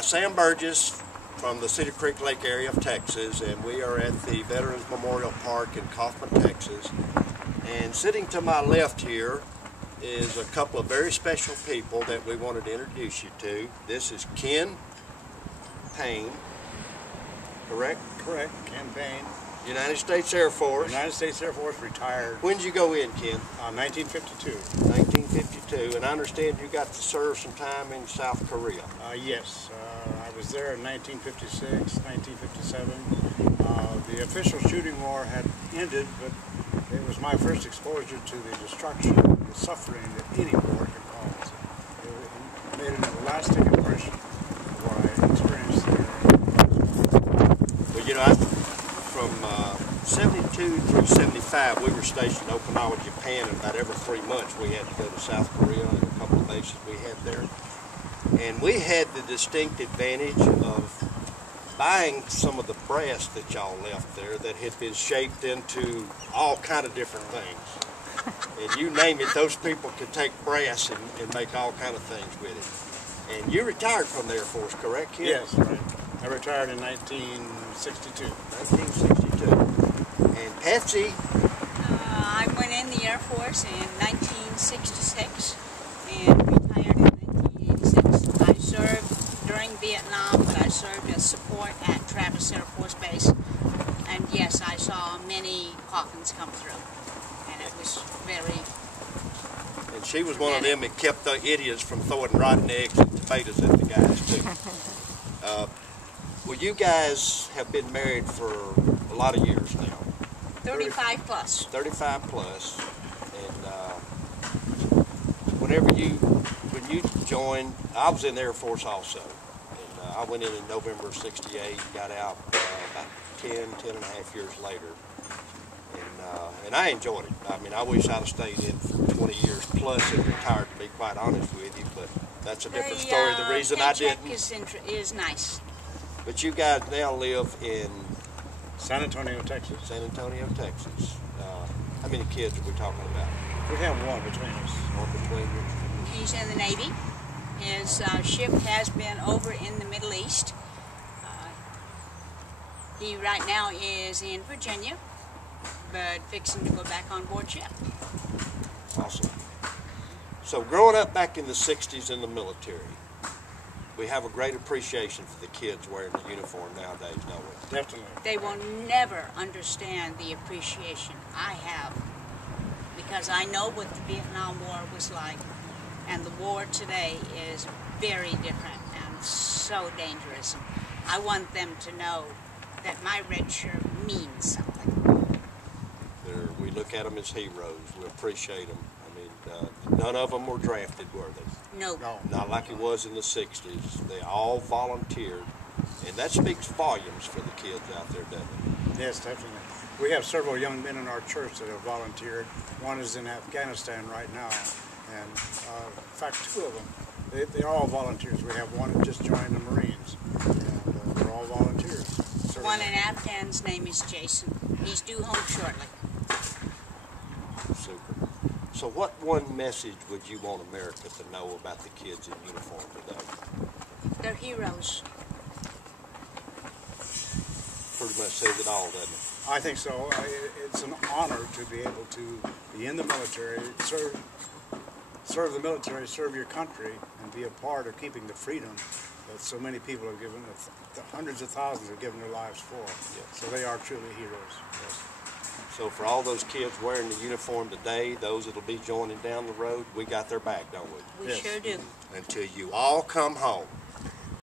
Sam Burgess from the Cedar Creek Lake area of Texas, and we are at the Veterans Memorial Park in Kaufman, Texas. And sitting to my left here is a couple of very special people that we wanted to introduce you to. This is Ken Payne, correct? Correct, Ken Payne. United States Air Force. United States Air Force, retired. When did you go in, Ken? 1952. 1952, and I understand you got to serve some time in South Korea. Yes, I was there in 1956, 1957. The official shooting war had ended, but it was my first exposure to the destruction, the suffering that any war can cause. It made an everlasting impression of what I experienced there. Well, you know, from 72 through 75, we were stationed in Okinawa, Japan, and about every 3 months we had to go to South Korea and a couple of bases we had there. And we had the distinct advantage of buying some of the brass that y'all left there that had been shaped into all kind of different things. And you name it, those people could take brass and make all kind of things with it. And you retired from the Air Force, correct, Ken? Yes, right. I retired in 1962. 1962. And Patsy? I went in the Air Force in 1966 and retired in 1986. I served during Vietnam, but I served as support at Travis Air Force Base. And yes, I saw many coffins come through. And it was very... And she was one of them that kept the idiots from throwing rotten eggs and tomatoes at the guys, too. Well, you guys have been married for a lot of years now. 35 plus. 35 plus. And when you joined, I was in the Air Force also. And I went in November of '68, got out about 10 and a half years later. And I enjoyed it. I mean, I wish I'd have stayed in for 20 years plus and retired, to be quite honest with you, but that's a different story. The reason I didn't is nice. But you guys now live in San Antonio, Texas. San Antonio, Texas. How many kids are we talking about? We have one between us. One between you? He's in the Navy. His ship has been over in the Middle East. He right now is in Virginia, but fixing to go back on board ship. Awesome. So growing up back in the 60s in the military, we have a great appreciation for the kids wearing the uniform nowadays, don't we? Definitely. They will never understand the appreciation I have, because I know what the Vietnam War was like, and the war today is very different and so dangerous. I want them to know that my red shirt means something. We look at them as heroes. We appreciate them. I mean, none of them were drafted, were they? No. Not like it was in the 60s. They all volunteered, and that speaks volumes for the kids out there, doesn't it? Yes, definitely. We have several young men in our church that have volunteered. One is in Afghanistan right now, and in fact, two of them, they're all volunteers. We have one that just joined the Marines, and they're all volunteers. One in Afghan's name is Jason. He's due home shortly. Super. So what one message would you want America to know about the kids in uniform today? They're heroes. Pretty much says it all, doesn't it? I think so. It's an honor to be able to be in the military, serve the military, serve your country, and be a part of keeping the freedom that so many people have given, hundreds of thousands have given their lives for. Yes. So they are truly heroes. Yes. So for all those kids wearing the uniform today, those that'll be joining down the road, we got their back, don't we? We sure do. Until you all come home.